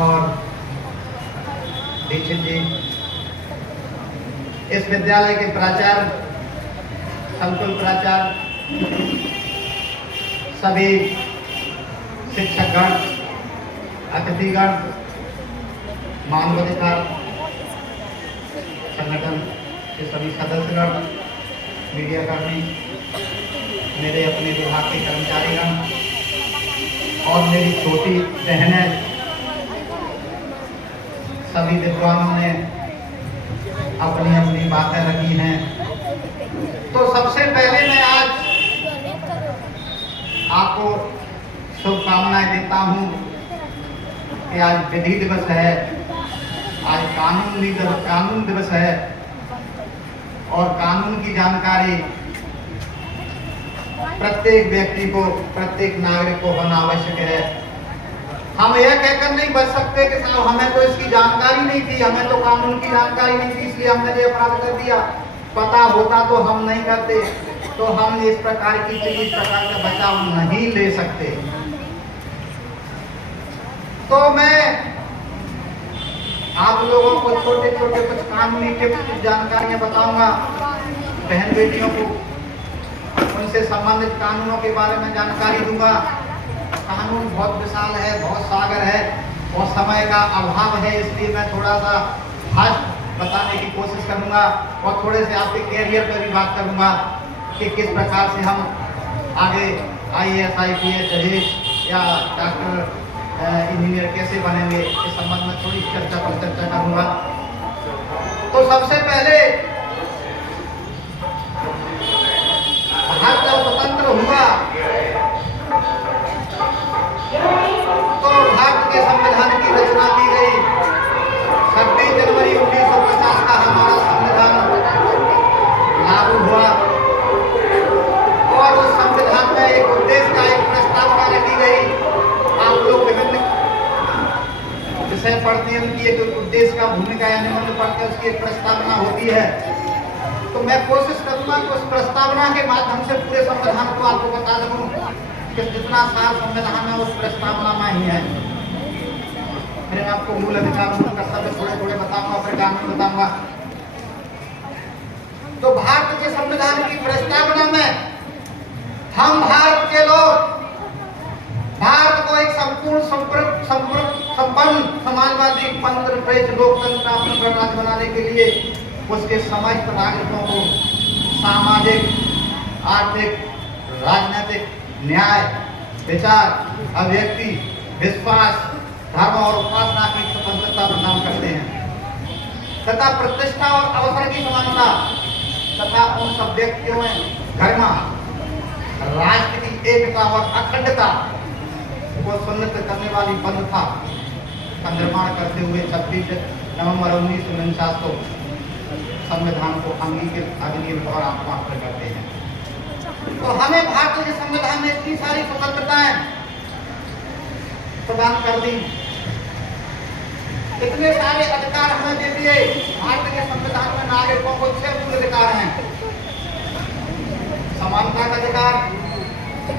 और दीक्षित जी, इस विद्यालय के प्राचार्य, संकुल प्राचार्य, सभी शिक्षकगण, अतिथिगण, मानवाधिकार संगठन के सभी सदस्यगण, मीडिया कर्मी, मेरे अपने विभाग के कर्मचारीगण और मेरी छोटी बहनें, सभी विद्वानों ने अपनी अपनी बातें रखी हैं। तो सबसे पहले मैं आज आपको शुभकामनाएं देता हूं कि आज विधि दिवस है, आज कानून दिवस है और कानून की जानकारी प्रत्येक व्यक्ति को, प्रत्येक नागरिक को होना आवश्यक है। हम यह कहकर नहीं बच सकते कि साहब हमें तो इसकी जानकारी नहीं थी, हमें तो कानून की जानकारी नहीं थी इसलिए हमने ये अपराध कर दिया। पता होता तो हम नहीं करते, तो हम इस प्रकार की चीज, इस प्रकार का बचाव नहीं ले सकते। तो मैं आप लोगों को छोटे छोटे कुछ कानूनी टिप्स, कुछ जानकारियां बताऊंगा। बहन बेटियों को उनसे संबंधित कानूनों के बारे में जानकारी दूंगा। कानून बहुत विशाल है, बहुत सागर है और समय का अभाव है, इसलिए मैं थोड़ा सा फास्ट बताने की कोशिश करूंगा और थोड़े से आपके कैरियर पर भी बात करूंगा कि किस प्रकार से हम आगे IAS, IPS, जजेस या डॉक्टर, इंजीनियर कैसे बनेंगे, इस संबंध में थोड़ी चर्चा करूंगा। तो सबसे पहले भारत जब स्वतंत्र हुआ तो भारत के संविधान की रचना की गई। 26 जनवरी 1950 का हमारा संविधान लागू हुआ और उस संविधान में एक उद्देश्य का एक प्रस्तावना रखी गई। आप लोग विभिन्न विषय पढ़ते हैं, उनकी एक उद्देश्य का भूमिका या निबंध पढ़ते हैं, उसकी एक प्रस्तावना होती है। तो मैं कोशिश करूंगा कि उस प्रस्तावना के माध्यम से पूरे संविधान को आपको बता दूं कि जितना सार संविधान है उस प्रस्तावना में ही है। फिर आपको मूल अधिकार, मूल कर्तव्य थोड़े थोड़े बताऊंगा, फिर कानून बताऊंगा। तो भारत के संविधान की प्रस्तावना में हम भारत के लोग भारत को एक संपूर्ण संपन्न समाजवादी पंथ लोकतंत्र अपना गणराज्य बनाने के लिए उसके समस्त नागरिकों को सामाजिक, आर्थिक, राजनीतिक, न्याय, विचार, अभिव्यक्ति, विश्वास, धर्म और उपासना की स्वतंत्रता प्रदान करते हैं तथा प्रतिष्ठा और अवसर की समानता तथा उन सब व्यक्तियों में गरिमा, राष्ट्र की एकता और अखंडता को सुनिश्चित करने वाली बंधुता का निर्माण करते हुए 26 नवंबर 1949 को संविधान को अंगीकृत अधिनियम और आत्मार्पण करते हैं। तो हमें भारत के संविधान ने इतनी सारी स्वतंत्रताएं प्रदान कर दी, इतने सारे अधिकार हमें दे दिए। भारत के संविधान में नागरिकों को 6 मूल अधिकार हैं: समानता का अधिकार,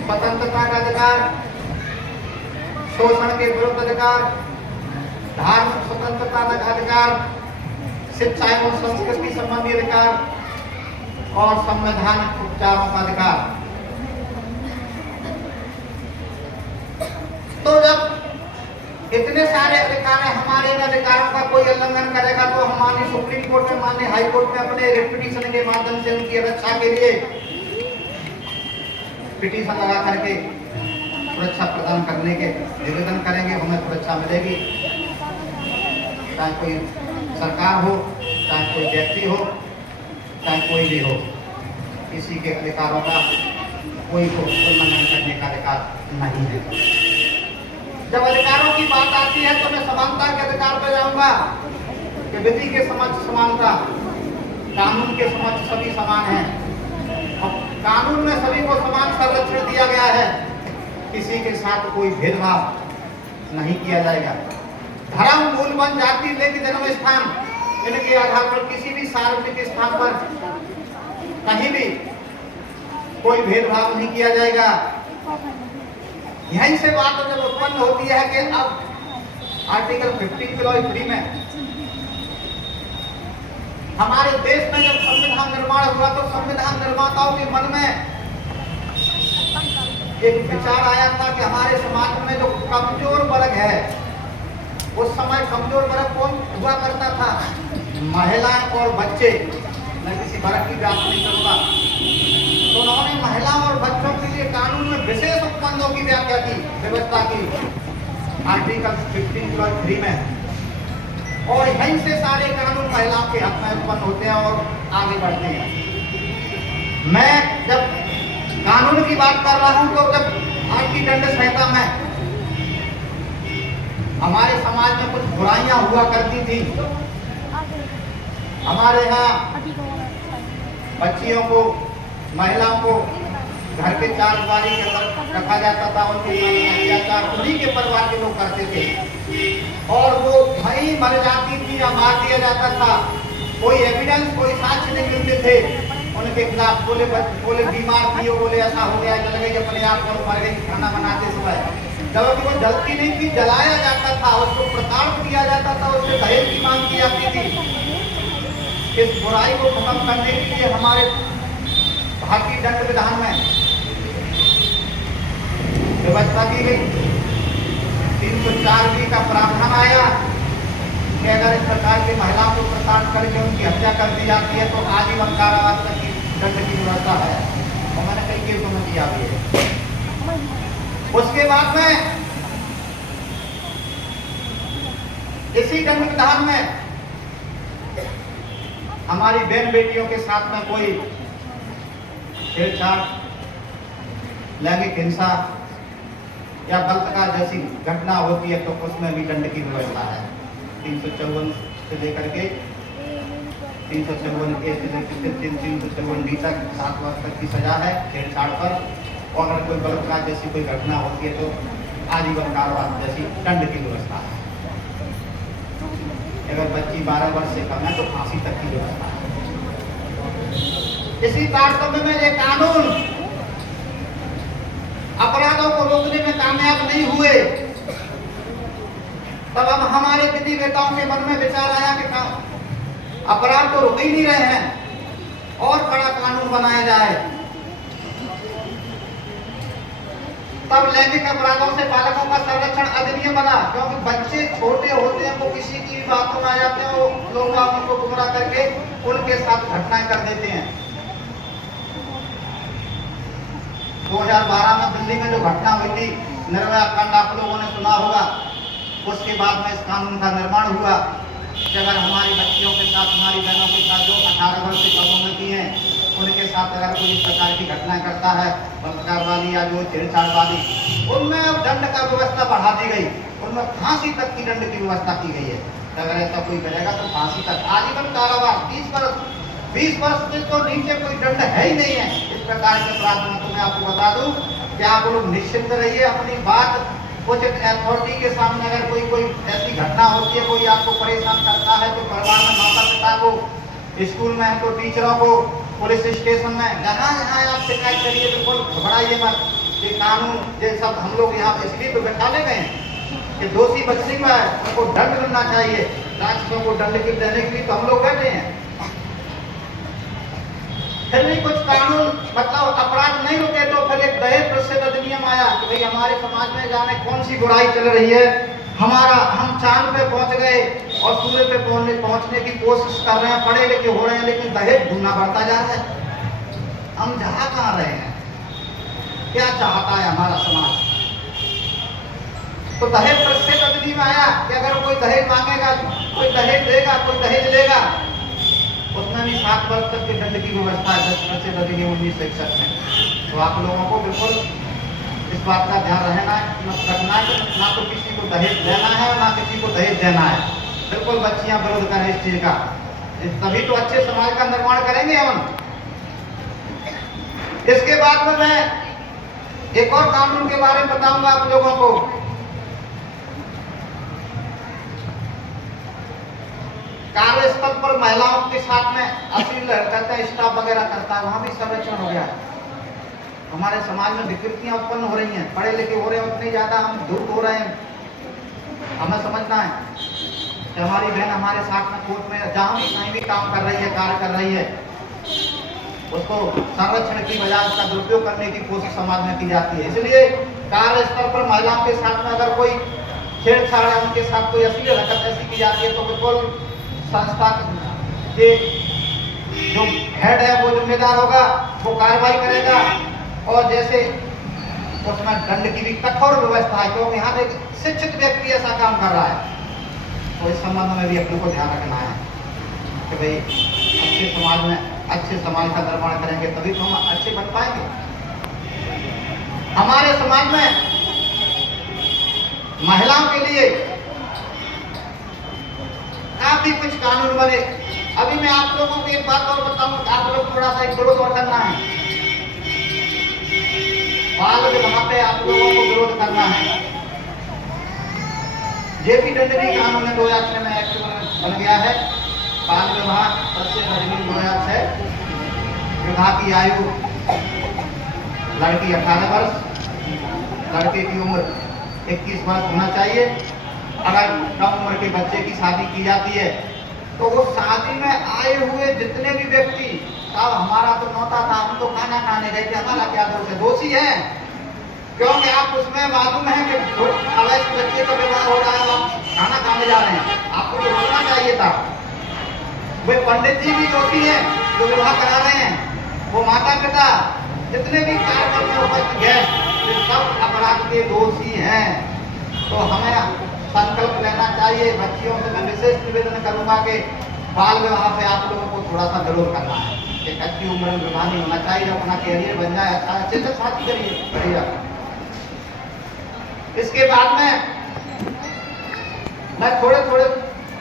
स्वतंत्रता का अधिकार, शोषण के विरुद्ध अधिकार, धार्मिक स्वतंत्रता का अधिकार, शिक्षा एवं संस्कृति संबंधी अधिकार और संवैधानिक उपचारों का अधिकार। तो जब इतने सारे अधिकार हैं, हमारे इन अधिकारों का कोई उल्लंघन करेगा तो हम माननीय सुप्रीम कोर्ट में, माननीय हाई कोर्ट में अपने पिटीशन के माध्यम से उनकी रक्षा के लिए पिटीशन लगा करके सुरक्षा प्रदान करने के निवेदन करेंगे, हमें सुरक्षा मिलेगी। चाहे कोई सरकार हो, चाहे कोई व्यक्ति हो, चाहे कोई भी हो, किसी के अधिकारों का कोई को उल्लंघन करने का अधिकार नहीं है। जब अधिकारों की बात आती है तो मैं समानता के अधिकार पर जाऊंगा कि विधि के समक्ष समानता, कानून के समक्ष सभी समान हैं और कानून में सभी को समान संरक्षण दिया गया है। किसी के साथ कोई भेदभाव नहीं किया जाएगा। धर्म, मूल, वन, जाति, लिंग, जन्म स्थान, इनके आधार पर किसी भी सार्वजनिक स्थान पर कहीं भी कोई भेदभाव नहीं किया जाएगा। यहीं से बात जब उत्पन्न होती है कि आर्टिकल 15 क्लॉज 3 में हमारे देश में जब संविधान निर्माण हुआ तो संविधान निर्माताओं के मन में एक विचार आया था कि हमारे समाज में जो कमजोर वर्ग है, उस समय कमजोर वर्ग कौन हुआ करता था? महिलाएं और बच्चे। मैं किसी वर्ग की बात नहीं करूंगा। तो उन्होंने महिलाओं और बच्चों के लिए कानून में विशेष उपबंधों की व्याख्या की, व्यवस्था की, आर्टिकल 15 क्लॉज 3 में। और यहीं से सारे कानून महिलाओं के हक में उत्पन्न होते हैं और आगे बढ़ते हैं। मैं जब कानून की बात कर रहा हूं तो जब भारतीय दंड संहिता में हमारे समाज में कुछ बुराइयां हुआ करती थी। हमारे यहाँ बच्चियों को, महिलाओं को घर के चार दीवारी के अंदर रखा जाता था, उनके अत्याचार उन्हीं के परिवार के लोग करते थे और वो वहीं मर जाती थी या मार दिया जाता था। कोई एविडेंस, कोई साक्ष्य नहीं मिलते थे उनके खिलाफ। बोले बीमार थी, बोले ऐसा हो गया, जल गई अपने आप और मर गई खाना बनाते समय। जबकि वो जलती नहीं थी, जलाया जाता था, उसको प्रताड़ित किया जाता था, उससे दहेज की मांग की जाती थी। इस बुराई को खत्म करने के लिए हमारे भारतीय दंड विधान में व्यवस्था की गई। 304B का प्रावधान आया कि अगर इस प्रकार की महिलाओं को प्रताड़ित करके उनकी हत्या कर दी जाती है तो आजीवन कारावास तक की दंड की व्यवस्था है। और मैंने कई केसों में दिया भी है। उसके बाद में इसी दंड विधान में हमारी बहन बेटियों के साथ में कोई छेड़छाड़, लैंगिक हिंसा या बलात्कार जैसी घटना होती है तो उसमें भी दंड की व्यवस्था है। 354 से लेकर के 354A से लेकर 354D तक 7 वर्ष तक की सजा है छेड़छाड़ पर। और अगर कोई बलात्कार जैसी कोई घटना होती है तो आजीवन कारावास जैसी दंड की व्यवस्था है। अगर बच्ची 12 वर्ष से कम है तो फांसी तक की व्यवस्था है। इसी तारतम्य में ये कानून अपराधों को रोकने में कामयाब नहीं हुए, तब अब हमारे विधि वेताओं के मन में विचार आया कि अपराध तो रुक ही नहीं रहे हैं और बड़ा कानून बनाया जाए। तब लैंगिक अपराधों से बालकों का संरक्षण अधिनियम बना, क्योंकि बच्चे छोटे होते हैं, वो किसी की बातों में आ जाते हैं, वो लोग उनको गुमराह करके उनके साथ घटनाएं कर देते हैं। 2012 में दिल्ली में जो घटना हुई थी, निर्भया कांड, आप लोगों ने सुना होगा। उसके बाद में इस कानून का निर्माण हुआ कि अगर हमारी बच्चियों के साथ, हमारी बहनों के साथ जो 18 वर्ष से कम उम्र की हैं, उनके साथ अगर कोई इस प्रकार की घटनाएं करता है, बलात्कार वाली या जो छेड़छाड़ वाली, उनमें अब दंड का व्यवस्था बढ़ा दी गई। उनमें फांसी तक की दंड की व्यवस्था की गई है। अगर ऐसा कोई करेगा तो फांसी तक, आजीवन कारावास, 20 वर्ष से तो नीचे कोई दंड है ही नहीं है इस प्रकार के अपराध में। तो मैं आपको बता दूं कि आप लोग निश्चिंत रहिए, अपनी बात उचित अथॉरिटी के सामने। अगर कोई ऐसी घटना होती है, कोई आपको परेशान करता है, तो परिवार में माता पिता को, स्कूल में है तो टीचरों को, पुलिस स्टेशन में, जहाँ जहाँ आप शिकायत करिए, बिल्कुल घबराइए मत। ये कानून, ये सब हम लोग यहाँ इसलिए तो बैठा ले गए कि दोषी बचने का है, उनको दंड मिलना चाहिए। राक्षसों को दंड की देने के लिए तो हम लोग बैठे हैं। फिर भी कुछ कानून मतलब अपराध नहीं रुके तो फिर एक दहेज प्रसिद्ध अधिनियम आया कि भाई हमारे समाज में जाने कौन सी बुराई चल रही है, हम चांद पे पहुंच गए और सूर्य पे पहुंचने की कोशिश कर रहे हैं, पढ़े लिखे हो रहे हैं, लेकिन दहेज ढूंढना बढ़ता जा रहा है। हम जहाँ कहाँ रहे हैं, क्या चाहता है हमारा समाज? तो दहेज प्रसिद्ध अधिनियम आया कि अगर कोई दहेज मांगेगा, कोई दहेज देगा, कोई दहेज लेगा, उसमें भी 7 वर्ष तक के दंड की व्यवस्था है। 10 वर्ष से अधिनियम 1961 में। तो आप लोगों को बिल्कुल इस बात का ध्यान रखना है कि ना तो किसी को दहेज देना है और ना किसी को दहेज देना है। बिल्कुल बच्चियां विरोध करें इस चीज का, तभी तो अच्छे समाज का निर्माण करेंगे हम। इसके बाद में मैं एक और कानून के बारे में बताऊंगा आप लोगों को। कार्यस्थल पर महिलाओं के साथ में अश्लील हरकतें स्टाफ वगैरह करता है, वहां भी संरक्षण हो गया। हमारे समाज में विकृतियां उत्पन्न हो रही हैं, पढ़े लिखे हो रहे हैं, उतने ज्यादा हम धूर्त हो रहे हैं, हमें समझना है। कि हमारी बहन हमारे साथ में कोर्ट में जहाँ भी कहीं भी काम कर रही है, कार्य कर रही है, उसको संरक्षण की बजाय उसका दुरुपयोग करने की कोशिश समाज में की जाती है। इसलिए कार्य स्थल पर महिलाओं के साथ में अगर कोई छेड़छाड़ है, उनके साथ कोई अश्लील हरकत ऐसी की जाती है तो बिल्कुल संस्था के जो हेड है वो जिम्मेदार होगा, वो कार्रवाई करेगा और जैसे उसमें दंड की भी कठोर व्यवस्था है, क्योंकि यहाँ एक शिक्षित व्यक्ति ऐसा काम कर रहा है। तो इस संबंध में भी अपने को ध्यान रखना है कि भाई अच्छे समाज में अच्छे समाज का निर्माण करेंगे तभी तो हम अच्छे बन पाएंगे। हमारे समाज में महिलाओं के लिए काफी कुछ कानून बने। अभी मैं आप लोगों को एक बात और बताऊं, आप लोग थोड़ा सा एक विरोध और करना है, बाल विवाह पे आप लोगों को विरोध करना है। ये भी दंडनीय कानून है 2006 में एक्ट बन गया है। बाल विवाह 10/6/2006, विवाह की आयु लड़की 18 वर्ष, लड़के की उम्र 21 वर्ष होना चाहिए। अगर कम उम्र के बच्चे की शादी की जाती है तो वो शादी में आए हुए जितने भी व्यक्ति, साहब हमारा तो नौता था, हम तो खाना खाने गए थे, हमारा क्या दोष है? दोषी है, क्योंकि आप उसमें मालूम है कि अवैध बच्चे का विवाह हो रहा है, आप खाना खाने जा रहे हैं, आपको तो रोकना चाहिए था। वे पंडित जी भी दोषी हैं जो विवाह करा रहे हैं, वो माता पिता जितने भी कार्यक्रम में उपस्थित गेस्ट, वे सब अपराध के दोषी हैं। तो हमें संकल्प लेना चाहिए। बच्चियों से मैं विशेष निवेदन करूंगा कि बाल विवाह पे आप लोगों को थोड़ा सा विरोध करना है। एक अच्छी उम्र में विवाह नहीं होना चाहिए, अपना कैरियर बन जाए, अच्छा अच्छे से शादी करिए, बढ़िया। इसके बाद में मैं थोड़े थोड़े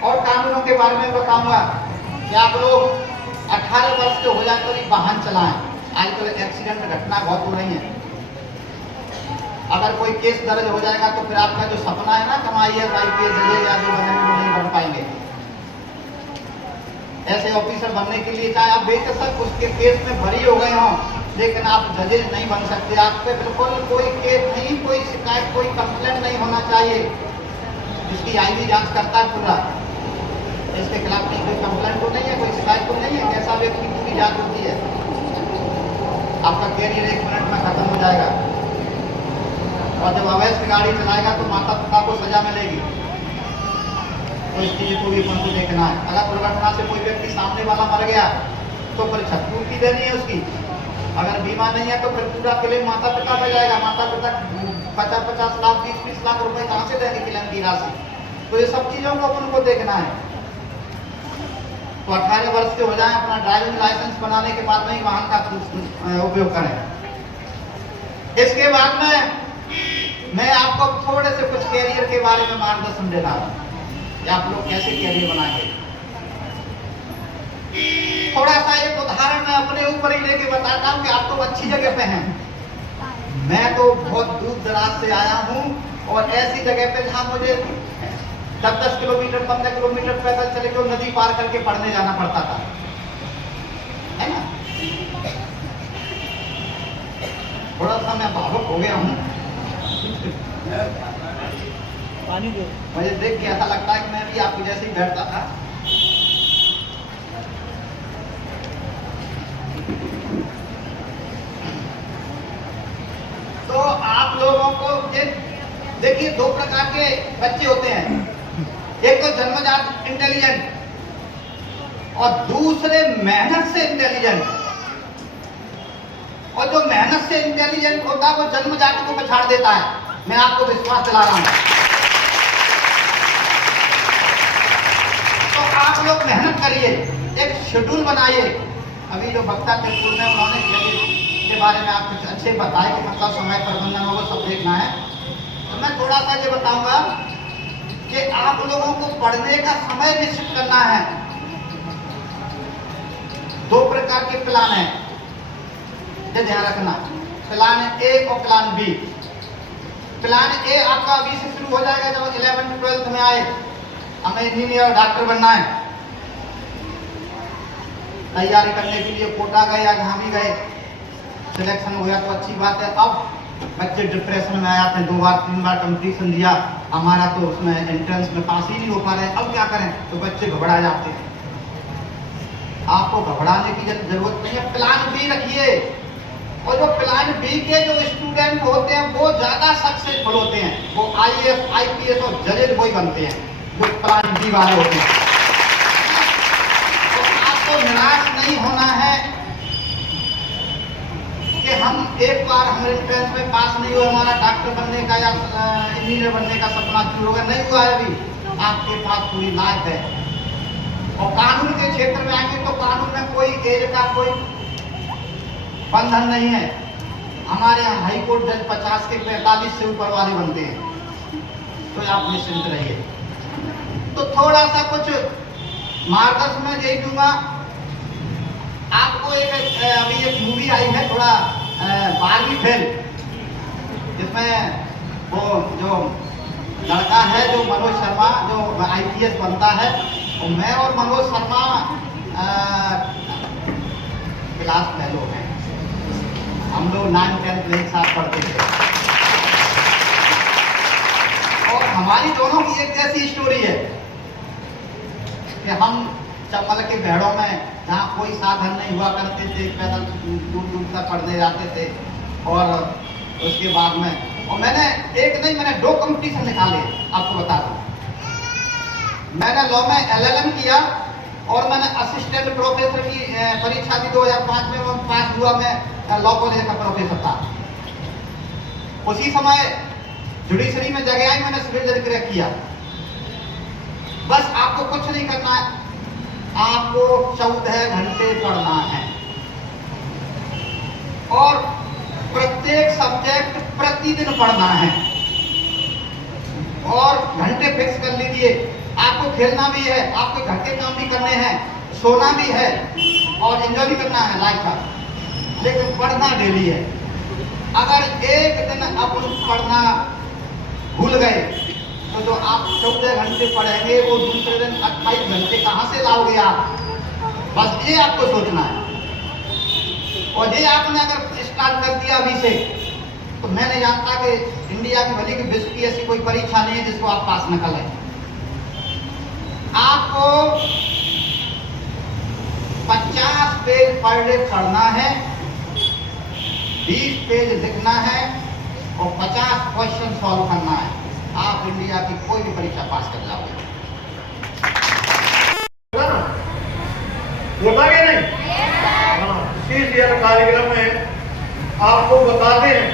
और कानूनों के बारे में बताऊंगा कि आप लोग 18 वर्ष के हो जाए तो वाहन चलाएं। आजकल एक्सीडेंट घटना बहुत हो रही है। अगर कोई केस दर्ज हो जाएगा तो फिर आपका जो सपना है ना कमाई है IPS जज या जो बने वो नहीं बन पाएंगे। ऐसे ऑफिसर बनने के लिए चाहे आप बेशक उसके केस में भरी हो गए हों, लेकिन आप जजेज नहीं बन सकते। आप पे बिल्कुल कोई केस नहीं, कोई शिकायत, कोई कंप्लेंट नहीं होना चाहिए। इसकी आईवी जांच करता है पूरा, इसके खिलाफ नहीं कोई कंप्लेंट तो नहीं है, कोई शिकायत तो नहीं है, कैसा व्यक्ति पूरी जांच होती है। आपका कैरियर 1 मिनट में खत्म हो जाएगा। और जब अवैध गाड़ी चलाएगा तो माता पिता को सजा मिलेगी। तो इस चीज को भी अपन को देखना है। अगर दुर्घटना से कोई व्यक्ति सामने वाला मर गया तो फिर क्षतिपूर्ति देनी है उसकी। अगर बीमा नहीं है तो फिर पूरा क्लेम माता पिता पे जाएगा। माता पिता 50-50 लाख 20-20 लाख रुपए कहाँ से देंगे क्लेम की राशि? तो ये सब चीजों को अपन को देखना है। तो 18 वर्ष के हो जाए, अपना ड्राइविंग लाइसेंस बनाने के बाद में ही वाहन का उपयोग करें। इसके बाद में मैं आपको थोड़े से कुछ कैरियर के बारे में मार्गदर्शन देना कि आप लोग कैसे कैरियर बनाएंगे। थोड़ा सा एक उदाहरण मैं अपने ऊपर ही लेके बताता हूँ कि आप तो अच्छी जगह पे हैं। मैं तो बहुत दूर दराज से आया हूँ और ऐसी जगह पे जहाँ मुझे 10-10 किलोमीटर 15 किलोमीटर पैदल चले के नदी पार करके पढ़ने जाना पड़ता था, है ना। थोड़ा सा मैं भावुक हो गया हूँ। पानी दो। मुझे देख के ऐसा लगता है कि मैं भी आपकी जैसे ही बैठता था। तो आप लोगों को ये देखिए, 2 प्रकार के बच्चे होते हैं। एक तो जन्मजात इंटेलिजेंट और दूसरे मेहनत से इंटेलिजेंट। और जो मेहनत से इंटेलिजेंट होता है वो जन्मजात को पछाड़ देता है। मैं आपको विश्वास दिला रहा हूं। तो आप लोग मेहनत करिए, एक शेड्यूल बनाइए। अभी जो वक्ता थे स्कूल में, उन्होंने के बारे में आप कुछ अच्छे बताए कि मतलब समय प्रबंधन वो सब देखना है। तो मैं थोड़ा सा ये बताऊंगा कि आप लोगों को पढ़ने का समय निश्चित करना है। 2 प्रकार के प्लान है, ये ध्यान रखना। प्लान A और प्लान B। प्लान A आपका अभी से शुरू हो जाएगा जब 11th-12th में आए। हमें इंजीनियर और डॉक्टर बनना है। तैयारी करने के लिए कोटा गए या जहाँ भी गए, सिलेक्शन हो गया तो अच्छी बात है। अब बच्चे डिप्रेशन में आ जाते हैं, 2 बार 3 बार कंपटीशन दिया, हमारा तो उसमें एंट्रेंस में पास ही नहीं हो पा रहे, अब क्या करें, तो बच्चे घबरा जाते हैं। आपको घबराने की जरूरत नहीं है, प्लान बी रखिए। और जो प्लान बी के जो स्टूडेंट होते हैं वो ज्यादा सक्सेसफुल होते हैं, वो IAS IPS और जजेस वही बनते हैं जो प्लान बी वाले होते हैं। तो आपको निराश नहीं होना है कि हम एक बार हम एंट्रेंस में पास नहीं हुए, हमारा डॉक्टर बनने का या इंजीनियर बनने का सपना चूर हो गया, नहीं हुआ है अभी। आपके पास पूरी लाइफ है। और कानून के क्षेत्र में आएंगे तो कानून में कोई एज का कोई बंधन नहीं है। हमारे यहाँ हाई कोर्ट जज 50 के 45 से ऊपर वाले बनते हैं, तो आप निश्चिंत रहिए। तो थोड़ा सा कुछ मार्गदर्शन में यही दूंगा आपको। अभी एक मूवी आई है थोड़ा बारहवीं फेल, जिसमें वो जो लड़का है जो मनोज शर्मा जो IPS बनता है, और मैं और मनोज शर्मा क्लास फेलो हैं। हम लोग 9th-10th एक साथ पढ़ते थे, और हमारी दोनों की एक जैसी स्टोरी है कि हम चंबल के भेड़ों में, जहाँ कोई साधन नहीं हुआ करते थे, पैदल दूर दूर तक पढ़ने जाते थे। और उसके बाद में, और मैंने एक नहीं, मैंने 2 कंपटीशन निकाले। आपको बता दूं, मैंने लॉ में LLM किया, और मैंने असिस्टेंट प्रोफेसर की परीक्षा भी 2005 में पास हुआ। मैं लॉ कॉलेज का प्रोफेसर था। उसी समय जुडिशरी में जगह आई, मैंने सिविल जज क्रैक किया। बस आपको कुछ नहीं करना है, आपको 14 घंटे पढ़ना है, और प्रत्येक सब्जेक्ट प्रतिदिन पढ़ना है, और घंटे फिक्स कर लीजिए। आपको खेलना भी है, आपके घर के काम भी करने हैं, सोना भी है, और एंजॉय भी करना है लाइफ का, लेकिन पढ़ना डेली है। अगर एक दिन आप पढ़ना भूल गए, तो जो आप 14 घंटे पढ़ेंगे वो दूसरे दिन 28 घंटे कहाँ से लाओगे आप? बस ये आपको सोचना है। और ये आपने अगर स्टार्ट कर दिया अभी से, तो मैं नहीं जानता कि इंडिया की भली की विश्व की ऐसी कोई परीक्षा नहीं है जिसको आप पास न कर लें। आपको 50 पेज पर डे पढ़ना है, 20 पेज लिखना है, और 50 क्वेश्चन सॉल्व करना है। आप इंडिया की कोई भी परीक्षा पास कर जाओगे। होता क्या नहीं? इसी कार्यक्रम में आपको बताते हैं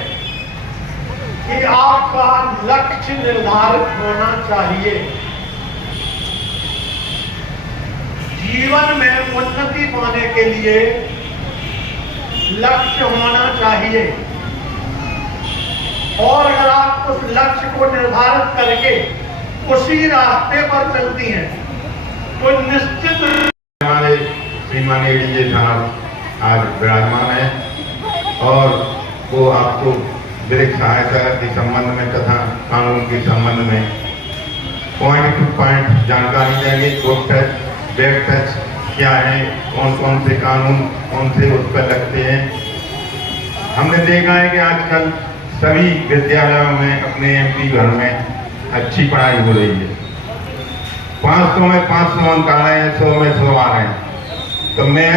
कि आपका लक्ष्य निर्धारित होना चाहिए। जीवन में उन्नति पाने के लिए लक्ष्य होना चाहिए, और अगर आप उस लक्ष्य को निर्धारित करके उसी रास्ते पर चलती हैं तो निश्चित। हमारे श्रीमान ADJ साहब आज विराजमान है, और वो आपको विधिक सहायता के संबंध में तथा कानून के संबंध में पॉइंट टू पॉइंट जानकारी देंगे। कोर्ट टच, बैक टच क्या है, कौन कौन से कानून कौन से उस पर लगते हैं। हमने देखा है कि आजकल सभी विद्यालयों में अपने MP घर में अच्छी पढ़ाई हो रही है। 500 में 500 अंक आ रहे हैं, 100 में 100 आ रहे हैं। तो मैं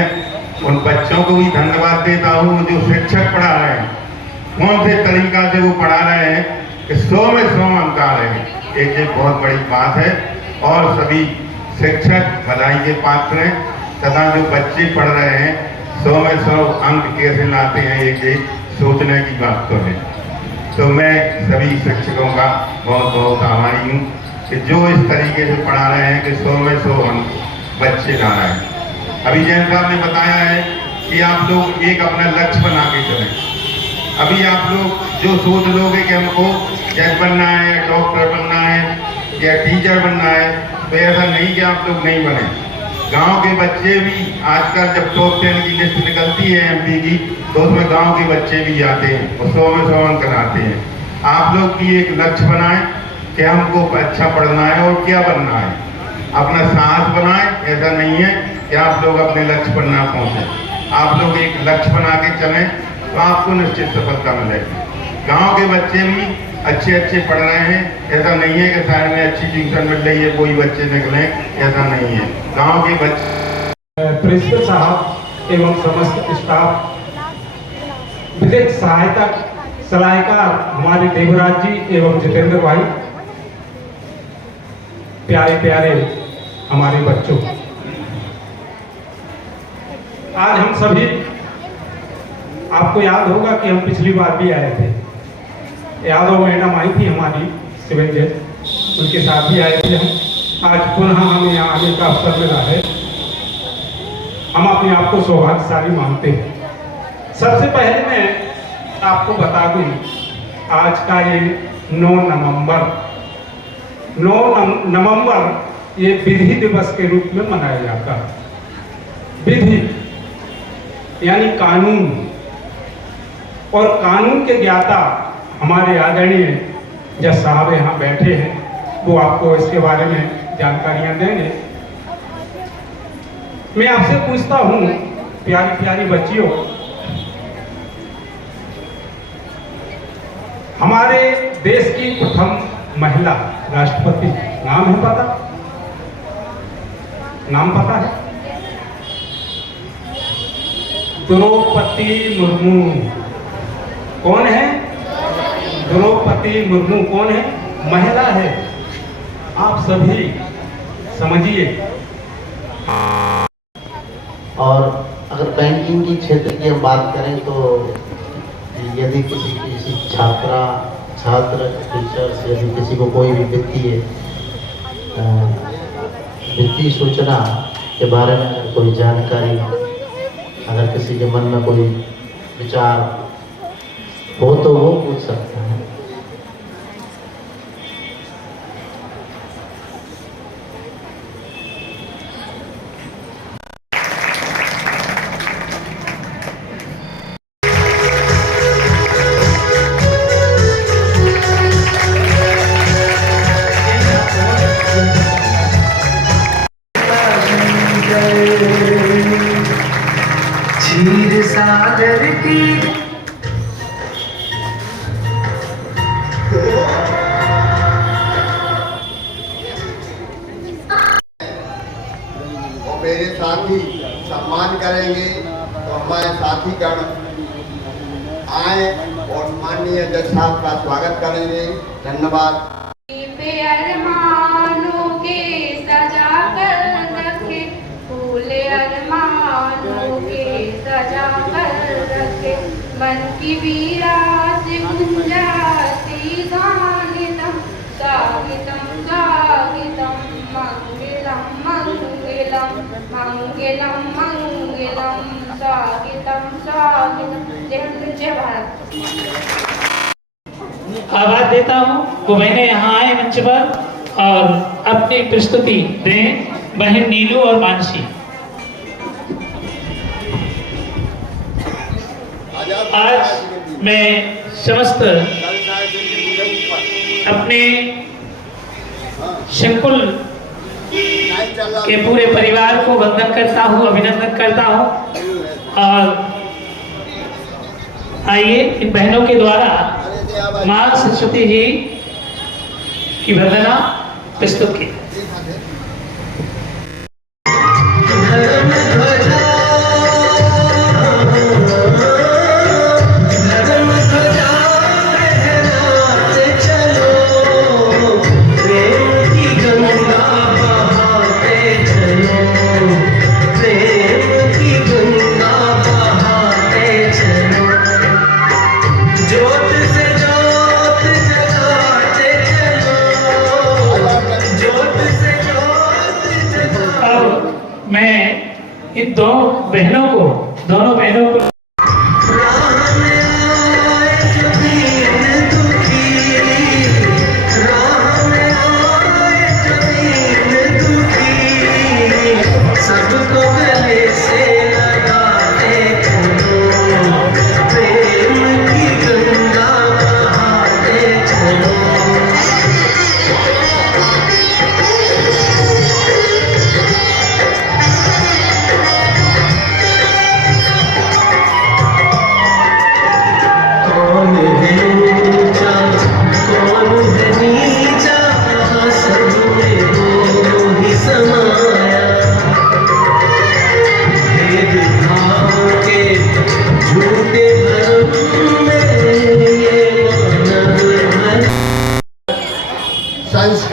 उन बच्चों को भी धन्यवाद देता हूँ जो शिक्षक पढ़ा रहे हैं, कौन से तरीका से वो पढ़ा रहे हैं कि 100 में 100 अंक आ रहे हैं। ये बहुत बड़ी बात है, और सभी शिक्षक बधाई के पात्र हैं, तथा जो बच्चे पढ़ रहे हैं 100 में 100 अंक कैसे लाते हैं, ये सोचने की बात तो है। तो मैं सभी शिक्षकों का बहुत बहुत आभारी हूँ कि जो इस तरीके से पढ़ा रहे हैं कि 100 में 100 अंक बच्चे ला रहे हैं। अभी जैन साहब ने बताया है कि आप लोग एक अपना लक्ष्य बना के चलें। अभी आप लोग जो सोच लोगे कि हमको जज बनना है या डॉक्टर बनना है या टीचर बनना है, तो ऐसा नहीं कि आप लोग नहीं बने। गांव के बच्चे भी आजकल जब टॉप 10 की लिस्ट निकलती है MP की, तो उसमें गांव के बच्चे भी आते हैं और 100 में 100 अंक लाते हैं। आप लोग भी एक लक्ष्य बनाएं कि हमको अच्छा पढ़ना है और क्या बनना है, अपना साहस बनाएं। ऐसा नहीं है कि आप लोग अपने लक्ष्य पर ना पहुंचे। आप लोग एक लक्ष्य बना के चलें तो आपको निश्चित सफलता मिलेगी। गांव के बच्चे भी अच्छे अच्छे पढ़ रहे हैं। ऐसा नहीं है कि शहर में अच्छी ट्यूशन मिल रही है कोई बच्चे निकले, ऐसा नहीं है। गांव के बच्चे, प्रिंसिपल साहब एवं समस्त स्टाफ, विधिक सहायता सलाहकार हमारे देवराज जी एवं जितेंद्र भाई, प्यारे प्यारे हमारे बच्चों, आज हम सभी, आपको याद होगा कि हम पिछली बार भी आए थे, यादव मैडम आई थी हमारी सिविल जज, उनके साथ भी आए थे हम। आज पुनः हमें यहाँ आने का अवसर मिला है, हम अपने आप को सौभाग्यशाली मानते हैं। सबसे पहले मैं आपको बता दूं, आज का ये 9 नवंबर ये विधि दिवस के रूप में मनाया जाता है। विधि यानी कानून, और कानून के ज्ञाता हमारे आदरणीय जज साहब यहाँ बैठे हैं, वो आपको इसके बारे में जानकारियां देंगे। मैं आपसे पूछता हूँ, प्यारी प्यारी बच्चियों, हमारे देश की प्रथम महिला राष्ट्रपति नाम है पता? नाम पता है? द्रौपदी मुर्मू। कौन है? द्रौपदी मुर्मू कौन है? महिला है। आप सभी समझिए। और अगर बैंकिंग की क्षेत्र की हम बात करें तो यदि किसी छात्र टीचर्स, यदि किसी को कोई भी वित्तीय सूचना के बारे में अगर कोई जानकारी, अगर किसी के मन में कोई विचार हो तो वो पूछ सकता है। क्षीर सागर की और मेरे साथी सम्मान करेंगे तो हमारे साथीगण आए और माननीय जज साहब का स्वागत करेंगे। धन्यवाद। अरमानों के सजा कर रखे, फूल अरमानों के सजा कर रखे, मन की वीरा से गुंजाती गानितम सागितम सागितम मंगलम मंगलम मंगलम मंगलम सागितम सागितम। जय भारत। आवाज देता हूँ वो बहनें यहाँ आए मंच पर और अपनी प्रस्तुति दें। बहन नीलू और मानसी। आज मैं समस्त अपने शिवकुल के पूरे परिवार को वंदन करता हूँ, अभिनंदन करता हूँ। और आइए इन बहनों के द्वारा मां सरस्वती जी की वंदना प्रस्तुत की। मैं इन दोनों बहनों को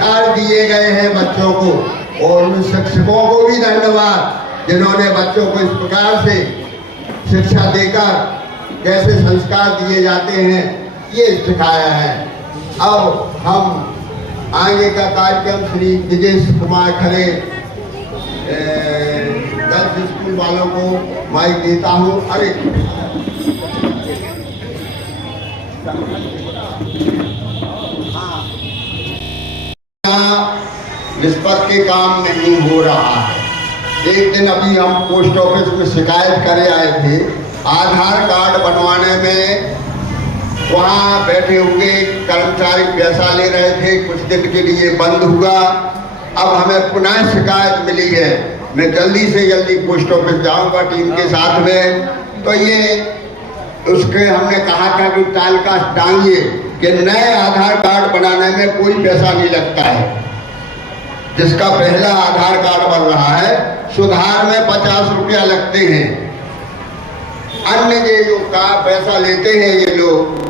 संस्कार दिए गए हैं बच्चों को, और उन शिक्षकों को भी धन्यवाद जिन्होंने बच्चों को इस प्रकार से शिक्षा देकर कैसे संस्कार दिए जाते हैं ये सिखाया है। अब हम आगे का कार्यक्रम श्री विजय कुमार खरे गर्ल्स स्कूल वालों को माइक देता हूँ। अरे निष्पत्ति के काम नहीं हो रहा है। एक दिन अभी हम पोस्ट ऑफिस में शिकायत करे आए थे, आधार कार्ड बनवाने में वहाँ बैठे हुए कर्मचारी पैसा ले रहे थे, कुछ दिन के लिए बंद हुआ। अब हमें पुनः शिकायत मिली है, मैं जल्दी से जल्दी पोस्ट ऑफिस जाऊँगा टीम के साथ में। तो ये उसके हमने कहा था कि तालकाश टांगिए कि नए आधार कार्ड बनाने में कोई पैसा नहीं लगता है। जिसका पहला आधार कार्ड बन रहा है सुधार में 50 रुपया लगते हैं। अन्य ये जो का पैसा लेते हैं ये लोग